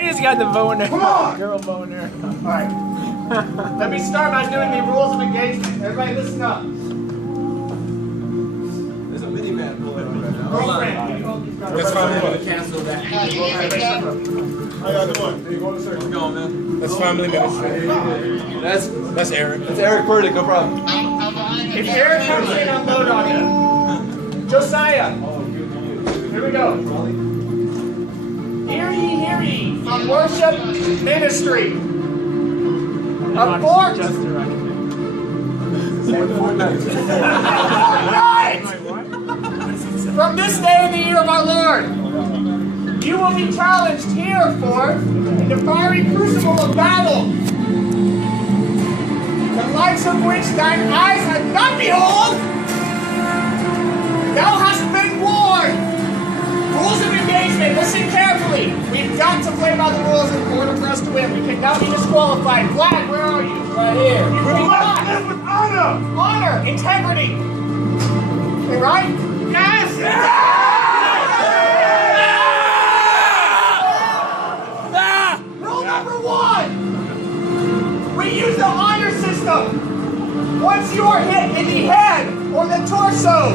He's got the boner. Come on! Girl boner. Alright. Let me start by doing the rules of engagement. Everybody listen up. There's a minivan pulling up right now. Girlfriend. That's family. Cancel that. How y'all doing? How's it going, man? That's family ministry. That's Eric. That's Eric Purdy, no problem. If Eric comes in, unload on you. Josiah. Here we go. Hear ye, from worship ministry. Abort. Fortnite. From this day in the year of our Lord, you will be challenged herefore in the fiery crucible of battle, the likes of which thine eyes have not beheld. Thou hast been warned. Rules of engagement, listen carefully. We've got to play by the rules in order for us to win. We cannot be disqualified. Vlad, where are you? Right here. You will not. Live with honor. Honor, integrity. Okay, right? Yes! Rule number 1. We use the honor system. Once you are hit in the head or the torso,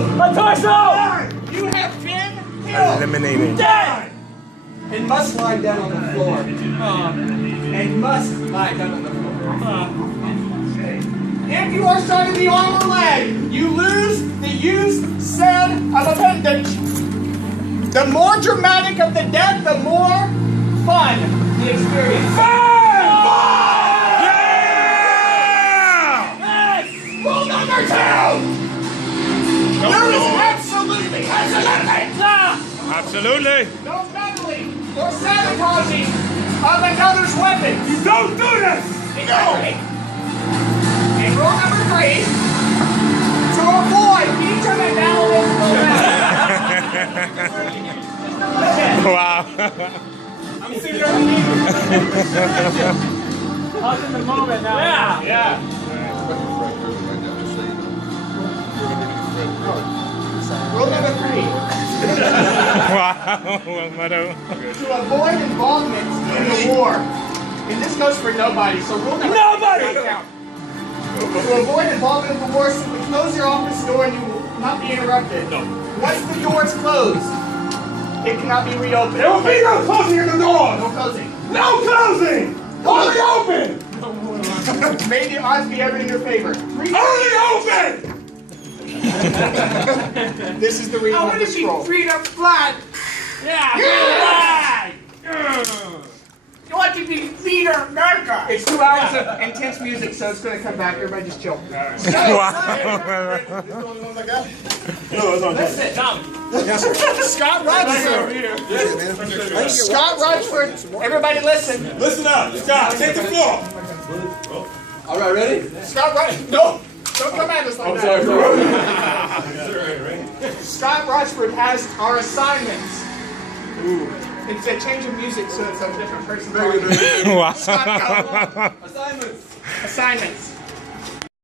you have been killed. Eliminated. Dead. And must lie down on the floor. And must lie down on the floor. If you are shot in the arm or leg, you lose the use said of appendage. The more dramatic of the death, the more fun the experience. Rule number 2! There is absolutely Absolutely. no meddling or sabotaging of another's weapon. You don't do this. Integrity. And rule number 3, to avoid each of the Wow. I'm sitting on the How's in the moment now? Yeah. Rule number 3, Wow. to avoid involvement in the war. And this goes for nobody, so rule number 3 does not count. To avoid involvement in the war, simply close your office door and you will not be interrupted. Once the door is closed, it cannot be reopened. There will be no closing of the door. No closing. No closing. Only open. May the odds be ever in your favor. Only open. This is the reason of the scroll. Freedom flag. Yeah. You want to be leader of America. It's 2 hours of intense music, so it's going to come back. Everybody just chill. Wow. Listen. Yes, sir. Scott Rochford. Scott Rochford. Everybody listen. Listen up. Scott, take the floor. All right, ready? Scott Rochford. No. Don't come at us like that. Scott Rochford has our assignments. It's a change of music, so it's a different person. Wow. Scott, go. Assignments. Assignments.